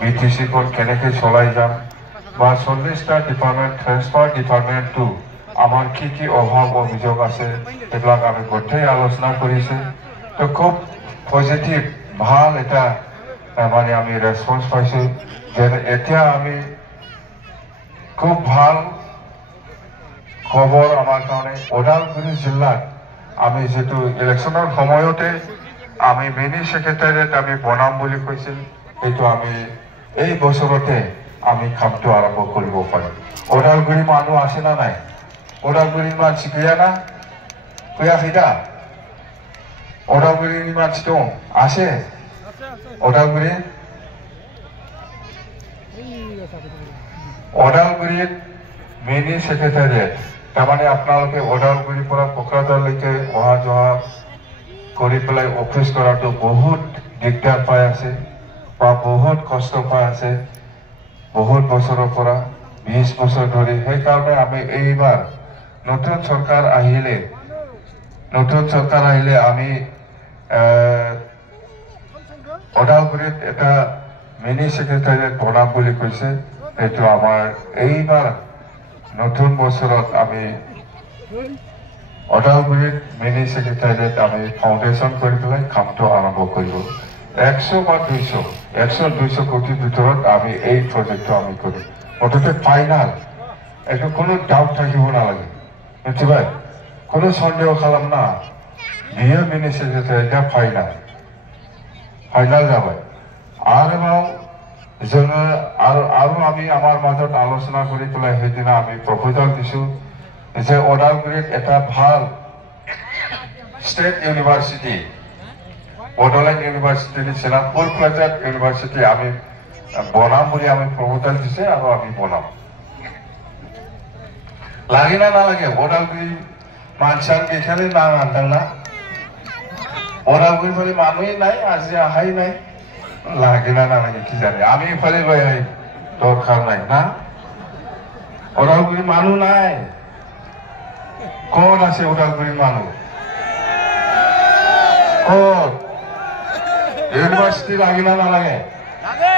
বিটিচিখন কেনেকৈ চলাই যাম বা 40টা ডিপাৰ্টমেণ্ট ট্ৰেন্সপৰ্ট ডিপাৰ্টমেণ্টটো আমাৰ কি অভাৱ অভিযোগ আছে সেইবিলাক আমি গোটেই আলোচনা কৰিছে তো খুব পজিটিভ ভাল এটা মানে আমি ৰেছপন্স পাইছোঁ যে এতিয়া আমি খুব ভাল খবৰ আমাৰ কাৰণে ওদালগুৰি জিলাত আমি যেটো ইলেকশ্যনৰ সময়তে আমি মিনি সেক্ৰেটাৰিয়েট আমি বনাম বুলি কৈছিল এইটো আমি এই বছৰতে আমি কামটো আৰম্ভ কৰিব পাৰিম ওদালগুৰি মানুহ আছে না নাই ওদালগুৰিৰ মানসি গैया না গैयाखैदा ওদালগুৰিৰ মানসি দं আছে ওদালগুৰি ওদালগুৰিত মিনি সেক্ৰেটাৰিয়েট তাৰমানে আপোনালোকে ওদালগুৰিৰ পৰা কোকৰাঝাৰলৈকে অহা যোৱা কৰি পেলাই অফিচ কৰাটো বহুত দিগদাৰ পাই আছে বা বহুত কষ্ট পাই আছে বহুত বছৰৰ পৰা 20 বছৰ ধৰি সেইকাৰণে আমি এইবাৰ নতুন চৰকাৰ আহিলে আমি ওদালগুৰিত এটা মিনি সেক্ৰেটাৰিয়েট বনাম বুলি কৈছে এইটো আমাৰ এইবাৰ নতুন বছৰত আমি ওদালগুৰিত মিনি সেক্ৰেটাৰিয়েট আমি ফাউণ্ডেশ্যন কৰি পেলাই কামটো আৰম্ভ কৰিব 100 বা 200 কোটিৰ ভিতৰত আমি এই প্ৰজেক্টটো আমি কৰিম মুঠতে ফাইনাল এইটো কোনো ডাউট থাকিব নালাগে বুজিবাই কোনো সন্দেহ খালাম না বিয়ে মিনি সেক্ৰেটাৰিয়েটটা ফাইনাল যাবাই আৰও जोङो आरो আমি আমাৰ মাজত আলোচনা কৰি পেলাই সেইদিনা আমি প্ৰপোজাল দিছো যে ওদালগুৰিত এটা ভাল স্টেট ইউনিভাৰ্চিটি বড়োলেণ্ড ইউনিভাৰ্চিটি নিচিনা ফুল ফ্লেজড ইউনিভাৰ্চিটি আমি বনাম বুলি আমি প্ৰপোজাল দিছে আৰু আমি বনাম লাগে না নালাগে ওদালগুৰি মানসান গেখালি না আনতাংনা ওদালগুৰি ফালে মানুহে নাই আজি আহাই নাই লাগে না নালাগে কি জানে আমি ফালে লই আই দরকার নাই না ওদালগুৰি মানুহ নাই কোন আছে ওদালগুৰি মানুহ কোন ইউনিভার্সিটি লাগে না নালাগে লাগে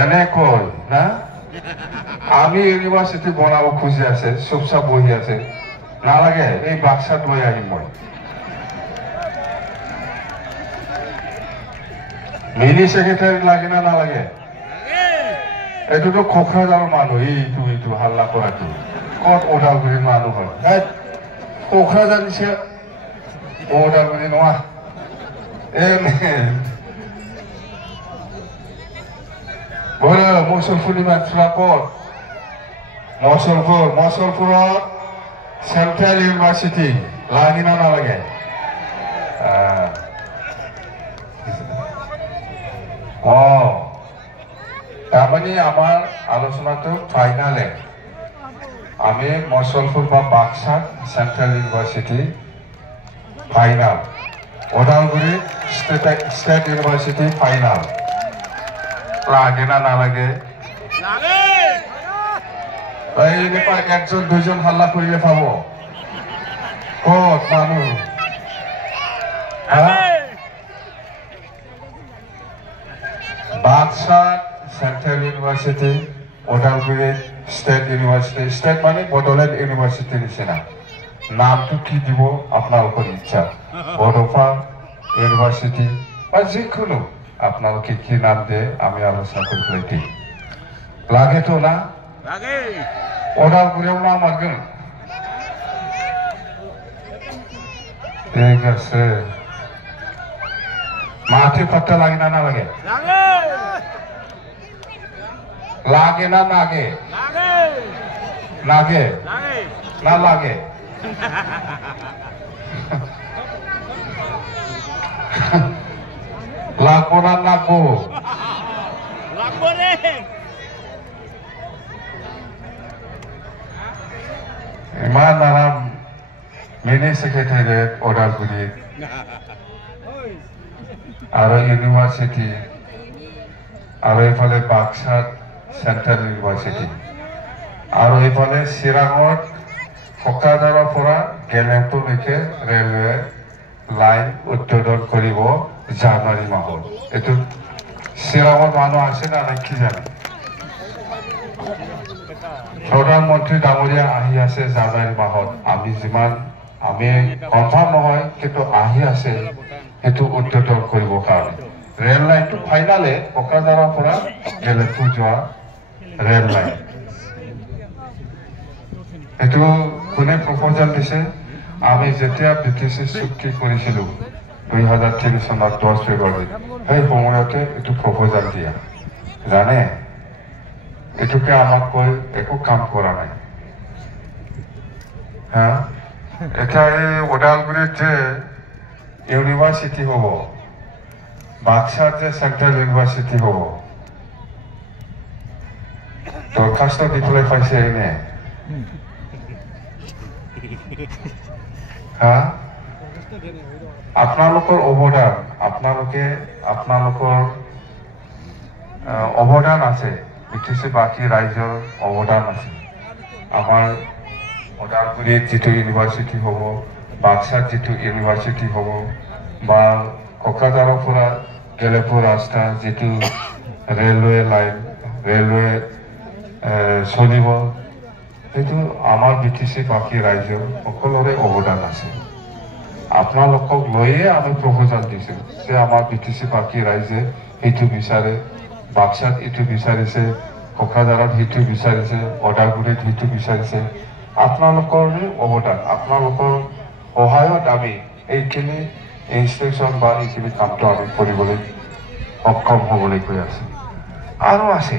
এনে কই না আমি ইউনিভার্সিটি বনাব খুঁজি আছে চুপচাপ বহি আছে নালাগে এই বাক্সাত লৈ আহিম মই মিনি সেক্রেটারি লাগে না নালাগে এটো তো কোকৰাঝাৰৰ মানুহ এইটো হাল্লা কৰাটো কত ওদালগুৰিৰ মানুহ হয় কোকৰাঝাৰ নিছে ওদালগুৰি নয়া বলে মুছলপুৰৰ মাত্ৰা কত মুছলপুৰত সেন্ট্ৰাল ইউনিভাৰ্সিটি লাগে না নালাগে তাৰমানে আমাৰ আলোচনাটো ফাইনালে আমি মুছলপুৰ বা Baksa central university final Udalguri state university final লাগে না নালাগে এইবার একজন দুইজন হাল্লা করিলে পাব কত মানুষ Baksa central university Udalguri state university state মানে বড়োলেণ্ড ইউনিভাৰ্সিটি নিচিনা নামটো কি দিব আপোনালোকৰ ইচ্ছা বড়োফা ইউনিভাৰ্সিটি বা যিকোনো আপোনালোকে কি নাম দিয়ে আমি আলোচনা কৰি পেলাই দিম লাগে তো না ওদালগুৰিও নাম মারবেন ঠিক আছে মাটি পাত্তা লাগে না নালাগে লাগে না নাগে লাগে না লাগে লাগবো না লাগবো ইমান আরাম mini secretariat Udalguri R university R এইফালে বাক্সাত সেন্ট্ৰাল ইউনিভাৰ্সিটি আৰ এইফালে চিৰাঙত কোকৰাঝাৰৰ পৰা গেলেমপুৰলৈকে ৰেলৱে লাইন উদ্বোধন কৰিব জানুৱাৰী মাহত এইটো শ্বিলঙৰ মানুহ আছে না নাই কি জানে প্ৰধানমন্ত্ৰী ডাঙৰীয়া আহি আছে জানুৱাৰী মাহত আমি যিমান আমি কনফাৰ্ম নহয় কিন্তু আহি আছে সেইটো উদ্বোধন কৰিবৰ কাৰণে ৰেল লাইনটো ফাইনালে কোকৰাঝাৰৰ পৰা গেলেপু যোৱা ৰেল লাইন এইটো কোনে প্ৰপ'জাল দিছে আমি যেতিয়া বিটিচি চুক্তি কৰিছিলোঁ 2003 চনত 10 ফেব্ৰুৱাৰী সেই সময়তে এইটো প্ৰপ'জাল দিয়া জানে এইটোকে আমাক কৈ একো কাম কৰা নাই হা এটা এই ওদালগুৰিত যে ইউনিভাৰ্চিটি হ'ব বাক্সাত যে চেণ্ট্ৰেল ইউনিভাৰ্চিটি হ'ব দৰখাস্ত দি পেলাই পাইছে এনে হা আপোনালোকৰ অৱদান আপোনালোকৰ অৱদান আছে বিটিচি বাকী ৰাইজৰ অৱদান আছে আমাৰ ওদালগুৰিত যিটো ইউনিভাৰ্চিটি হ'ব বাক্সাত যিটো ইউনিভাৰ্চিটি হ'ব বা কোকৰাঝাৰৰ পৰা গেলেপু ৰাস্তা যিটো ৰেলৱে লাইন ৰেলৱে চলিব সেইটো আমাৰ বিটিচি বাকী ৰাইজৰ সকলোৰে অৱদান আছে আপোনালোকক লৈয়ে আমি প্ৰপ'জাল দিছোঁ যে আমাৰ বিটিচি বাকী ৰাইজে সেইটো বিচাৰে বাক্সাত এইটো বিচাৰিছে কোকৰাঝাৰত সেইটো বিচাৰিছে ওদালগুৰিত সেইটো বিচাৰিছে আপোনালোকৰে অৱদান আপোনালোকৰ সহায়ত আমি এইখিনি ইনষ্ট্ৰাকশ্যন বা এইখিনি কামটো আমি কৰিবলৈ সক্ষম হ'বলৈ গৈ আছোঁ আৰু আছে